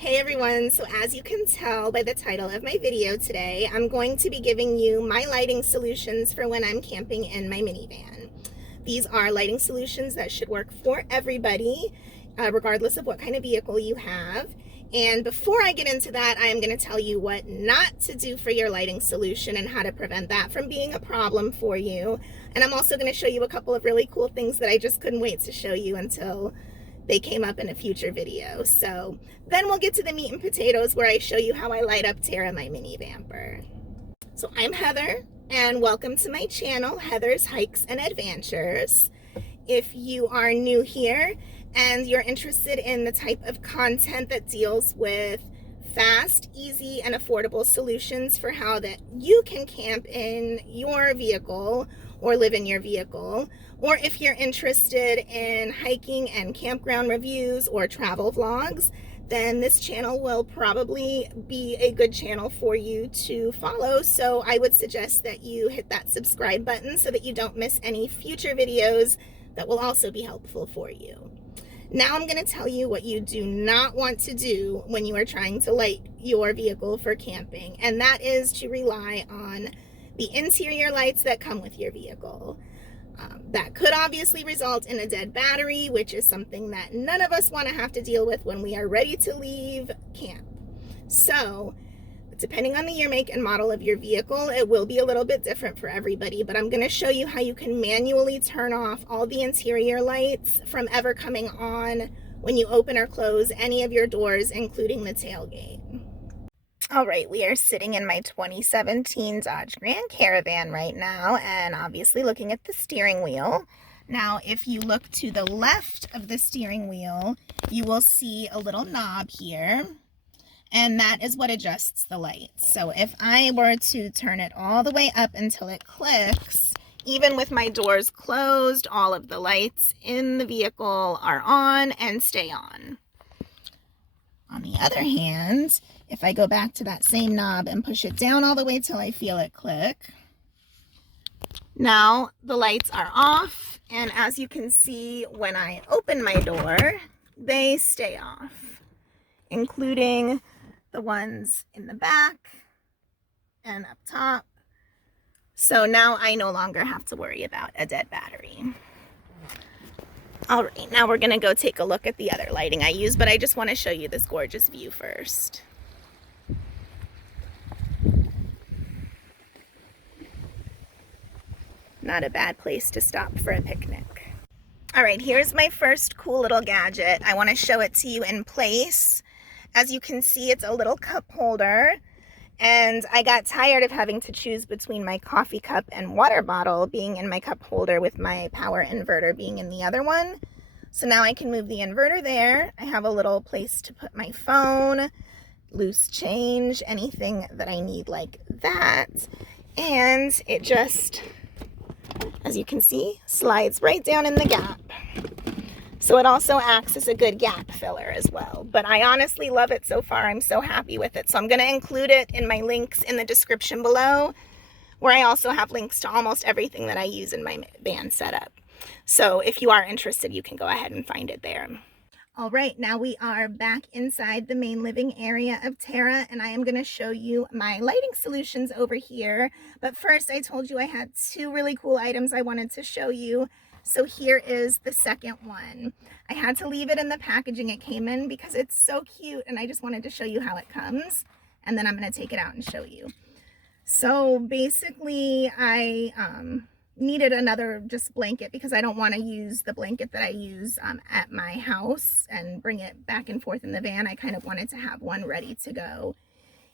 Hey everyone, so as you can tell by the title of my video today, I'm going to be giving you my lighting solutions for when I'm camping in my minivan. These are lighting solutions that should work for everybody, regardless of what kind of vehicle you have. And before I get into that, I am going to tell you what not to do for your lighting solution and how to prevent that from being a problem for you. And I'm also going to show you a couple of really cool things that I just couldn't wait to show you until they came up in a future video. So then we'll get to the meat and potatoes where I show you how I light up Tara, my mini vamper. So I'm Heather and welcome to my channel, Heather's Hikes and Adventures. If you are new here and you're interested in the type of content that deals with fast, easy, and affordable solutions for how that you can camp in your vehicle or live in your vehicle, or if you're interested in hiking and campground reviews or travel vlogs, then this channel will probably be a good channel for you to follow. So I would suggest that you hit that subscribe button so that you don't miss any future videos that will also be helpful for you. Now I'm going to tell you what you do not want to do when you are trying to light your vehicle for camping, and that is to rely on the interior lights that come with your vehicle. That could obviously result in a dead battery, which is something that none of us want to have to deal with when we are ready to leave camp. So, depending on the year, make, and model of your vehicle, it will be a little bit different for everybody, but I'm going to show you how you can manually turn off all the interior lights from ever coming on when you open or close any of your doors, including the tailgate. All right, we are sitting in my 2017 Dodge Grand Caravan right now, and obviously looking at the steering wheel. Now, if you look to the left of the steering wheel, you will see a little knob here, and that is what adjusts the lights. So if I were to turn it all the way up until it clicks, even with my doors closed, all of the lights in the vehicle are on and stay on. On the other hand, if I go back to that same knob and push it down all the way till I feel it click, now the lights are off, and as you can see, when I open my door, they stay off, including the ones in the back and up top. So now I no longer have to worry about a dead battery. All right, now we're gonna go take a look at the other lighting I use, but I just wanna show you this gorgeous view first. Not a bad place to stop for a picnic. All right, here's my first cool little gadget. I wanna show it to you in place. As you can see, it's a little cup holder, and I got tired of having to choose between my coffee cup and water bottle being in my cup holder with my power inverter being in the other one. So now I can move the inverter there. I have a little place to put my phone, loose change, anything that I need like that. And it just, as you can see, slides right down in the gap. So it also acts as a good gap filler as well. But I honestly love it so far. I'm so happy with it. So I'm going to include it in my links in the description below, where I also have links to almost everything that I use in my van setup. So if you are interested, you can go ahead and find it there. All right, now we are back inside the main living area of Tara, and I am going to show you my lighting solutions over here. But first, I told you I had two really cool items I wanted to show you. So here is the second one. I had to leave it in the packaging it came in because it's so cute, and I just wanted to show you how it comes, and then I'm going to take it out and show you. So basically, I needed another just blanket because I don't want to use the blanket that I use at my house and bring it back and forth in the van. I kind of wanted to have one ready to go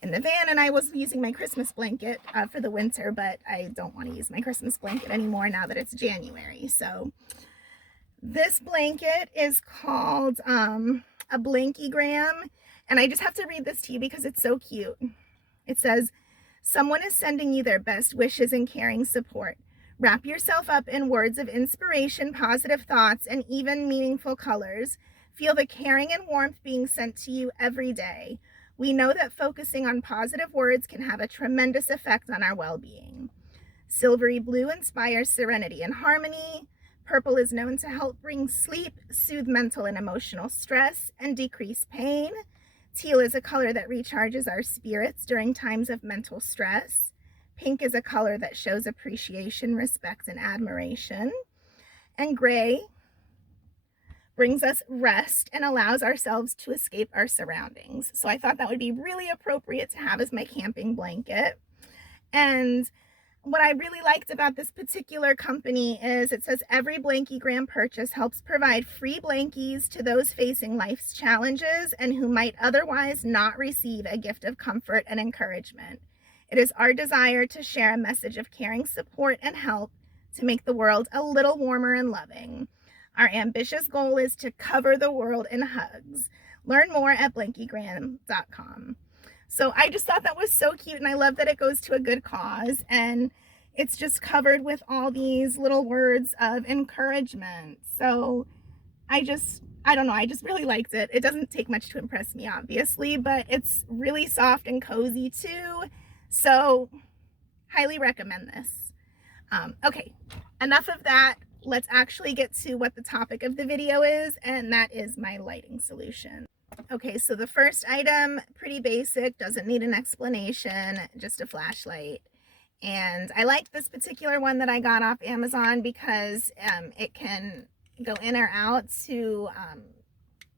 in the van, and I was using my Christmas blanket for the winter, but I don't want to use my Christmas blanket anymore now that it's January. So this blanket is called a Blankygram, and I just have to read this to you because it's so cute. It says, "Someone is sending you their best wishes and caring support. Wrap yourself up in words of inspiration, positive thoughts, and even meaningful colors. Feel the caring and warmth being sent to you every day. We know that focusing on positive words can have a tremendous effect on our well-being. Silvery blue inspires serenity and harmony. Purple is known to help bring sleep, soothe mental and emotional stress, and decrease pain. Teal is a color that recharges our spirits during times of mental stress. Pink is a color that shows appreciation, respect, and admiration. And gray brings us rest and allows ourselves to escape our surroundings. So I thought that would be really appropriate to have as my camping blanket. And what I really liked about this particular company is it says every Blankie-gram purchase helps provide free blankies to those facing life's challenges and who might otherwise not receive a gift of comfort and encouragement. It is our desire to share a message of caring support and help to make the world a little warmer and loving. Our ambitious goal is to cover the world in hugs. Learn more at blankiegram.com. So I just thought that was so cute, and I love that it goes to a good cause, and it's just covered with all these little words of encouragement. So I don't know, I just really liked it. It doesn't take much to impress me, obviously, but it's really soft and cozy too. So highly recommend this. Okay, enough of that. Let's actually get to what the topic of the video is, and that is my lighting solution. Okay, so the first item, pretty basic, doesn't need an explanation, just a flashlight. And I like this particular one that I got off Amazon because it can go in or out to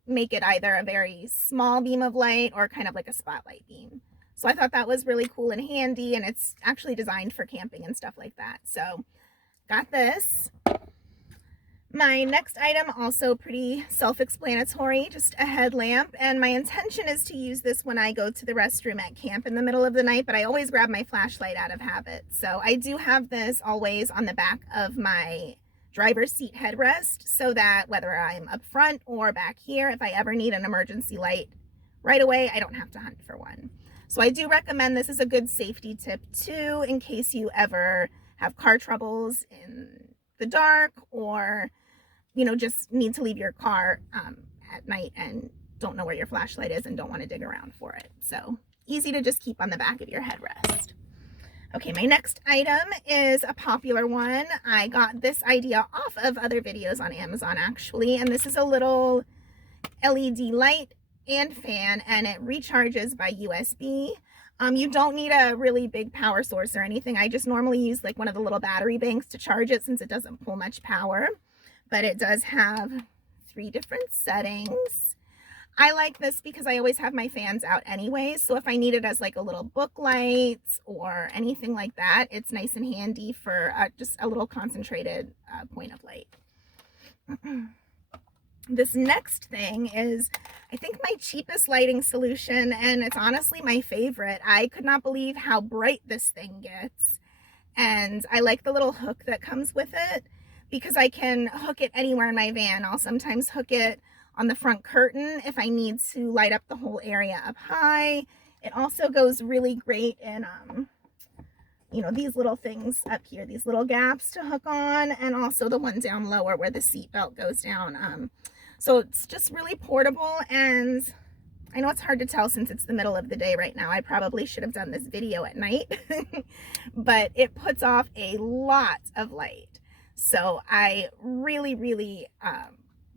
make it either a very small beam of light or kind of like a spotlight beam. So I thought that was really cool and handy, and it's actually designed for camping and stuff like that. So got this. My next item, also pretty self-explanatory, just a headlamp, and my intention is to use this when I go to the restroom at camp in the middle of the night, but I always grab my flashlight out of habit. So I do have this always on the back of my driver's seat headrest, so that whether I'm up front or back here, if I ever need an emergency light right away, I don't have to hunt for one. So I do recommend this as a good safety tip too, in case you ever have car troubles in the dark, or you know, just need to leave your car at night and don't know where your flashlight is and don't want to dig around for it. So easy to just keep on the back of your headrest. Okay, my next item is a popular one. I got this idea off of other videos on Amazon actually, and this is a little LED light and fan, and it recharges by USB. You don't need a really big power source or anything. I just normally use like one of the little battery banks to charge it since it doesn't pull much power. But it does have 3 different settings. I like this because I always have my fans out anyway, so if I need it as like a little book light or anything like that, it's nice and handy for just a little concentrated point of light. This next thing is, I think, my cheapest lighting solution, and it's honestly my favorite. I could not believe how bright this thing gets, and I like the little hook that comes with it, because I can hook it anywhere in my van. I'll sometimes hook it on the front curtain if I need to light up the whole area up high. It also goes really great in, you know, these little things up here, these little gaps to hook on, and also the one down lower where the seat belt goes down. So it's just really portable, and I know it's hard to tell since it's the middle of the day right now. I probably should have done this video at night, but it puts off a lot of light. So I really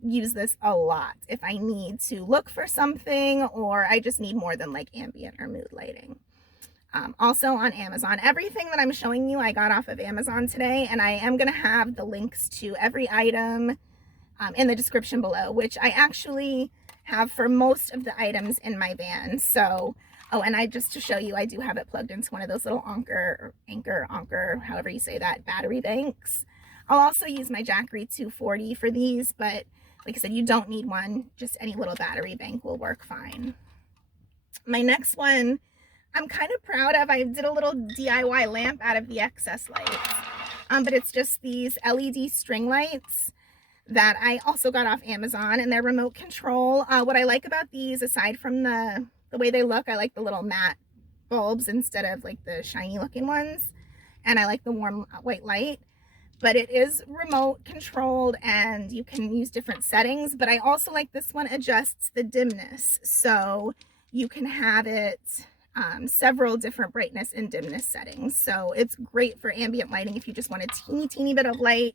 use this a lot if I need to look for something, or I just need more than like ambient or mood lighting. Also on Amazon, everything that I'm showing you I got off of Amazon today, and I am going to have the links to every item in the description below, which I actually have for most of the items in my van. So, oh, and just to show you, I do have it plugged into one of those little anchor, however you say that, battery banks. I'll also use my Jackery 240 for these, but like I said, you don't need one. Just any little battery bank will work fine. My next one, I'm kind of proud of. I did a little DIY lamp out of the excess lights, but it's just these LED string lights that I also got off Amazon, and they're remote control. What I like about these, aside from the way they look, I like the little matte bulbs instead of like the shiny looking ones, and I like the warm white light. But it is remote controlled, and you can use different settings. But I also like this one adjusts the dimness, so you can have it several different brightness and dimness settings. So it's great for ambient lighting if you just want a teeny bit of light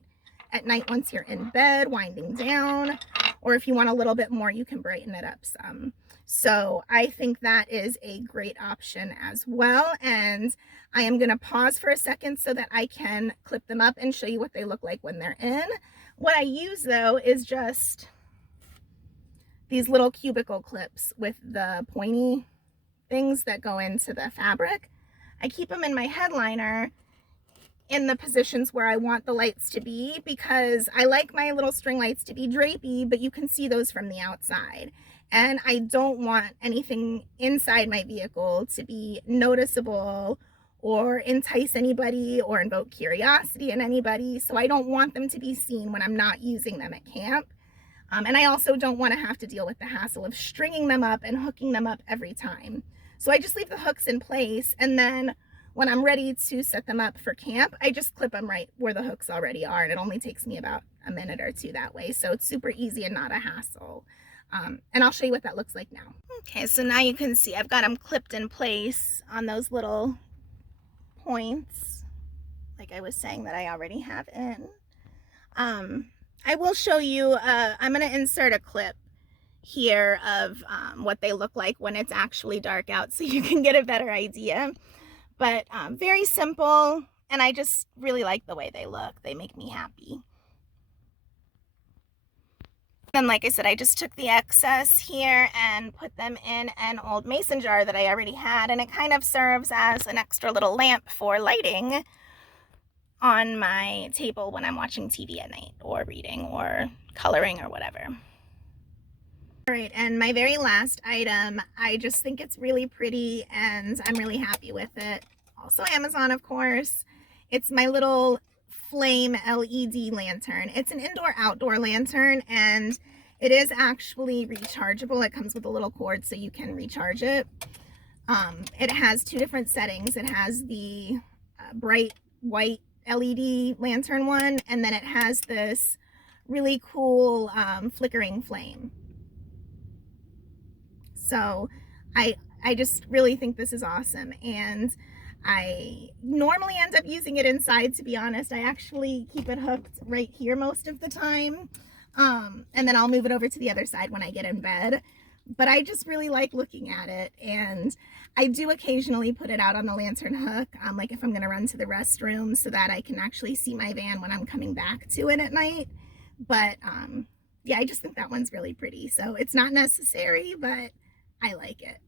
at night once you're in bed winding down, or if you want a little bit more, you can brighten it up some. So I think that is a great option as well. And I am going to pause for a second so that I can clip them up and show you what they look like when they're in. What I use though is just these little cubicle clips with the pointy things that go into the fabric. I keep them in my headliner in the positions where I want the lights to be, because I like my little string lights to be drapey, but you can see those from the outside. And I don't want anything inside my vehicle to be noticeable or entice anybody or invoke curiosity in anybody. So I don't want them to be seen when I'm not using them at camp. And I also don't want to have to deal with the hassle of stringing them up and hooking them up every time. So I just leave the hooks in place, and then when I'm ready to set them up for camp, I just clip them right where the hooks already are, and it only takes me about a minute or two that way. So it's super easy and not a hassle. And I'll show you what that looks like now. Okay, so now you can see I've got them clipped in place on those little points, like I was saying, that I already have in. I will show you, I'm going to insert a clip here of what they look like when it's actually dark out, so you can get a better idea. But very simple, and I just really like the way they look. They make me happy. Then, like I said, I just took the excess here and put them in an old mason jar that I already had, and it kind of serves as an extra little lamp for lighting on my table when I'm watching TV at night or reading or coloring or whatever. All right, and my very last item, I just think it's really pretty and I'm really happy with it. Also Amazon, of course. It's my little flame LED lantern. It's an indoor-outdoor lantern, and it is actually rechargeable. It comes with a little cord so you can recharge it. It has two different settings. It has the bright white LED lantern one, and then it has this really cool flickering flame. So I just really think this is awesome, and I normally end up using it inside, to be honest. I actually keep it hooked right here most of the time, and then I'll move it over to the other side when I get in bed. But I just really like looking at it, and I do occasionally put it out on the lantern hook, like if I'm going to run to the restroom, so that I can actually see my van when I'm coming back to it at night. But yeah, I just think that one's really pretty. So it's not necessary, but I like it.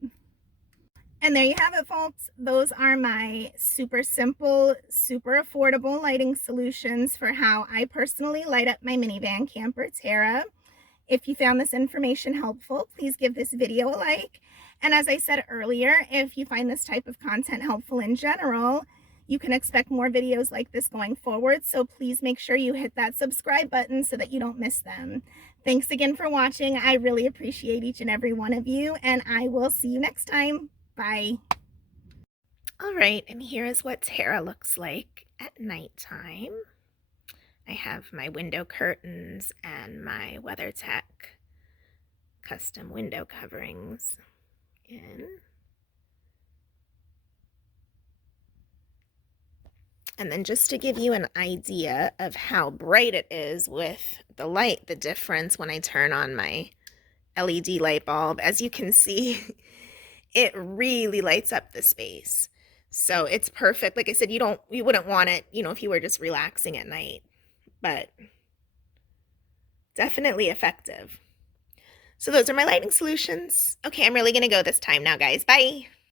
And there you have it, folks. Those are my super simple, super affordable lighting solutions for how I personally light up my minivan camper, Tara. If you found this information helpful, please give this video a like. And as I said earlier, if you find this type of content helpful in general, you can expect more videos like this going forward. So please make sure you hit that subscribe button so that you don't miss them. Thanks again for watching. I really appreciate each and every one of you, and I will see you next time. Bye. All right, and here is what Tara looks like at nighttime. I have my window curtains and my WeatherTech custom window coverings in. And then just to give you an idea of how bright it is with the light, the difference when I turn on my LED light bulb, as you can see, it really lights up the space. So it's perfect. Like I said, you wouldn't want it, if you were just relaxing at night, but definitely effective. So those are my lighting solutions. Okay, I'm really gonna go this time now, guys. Bye.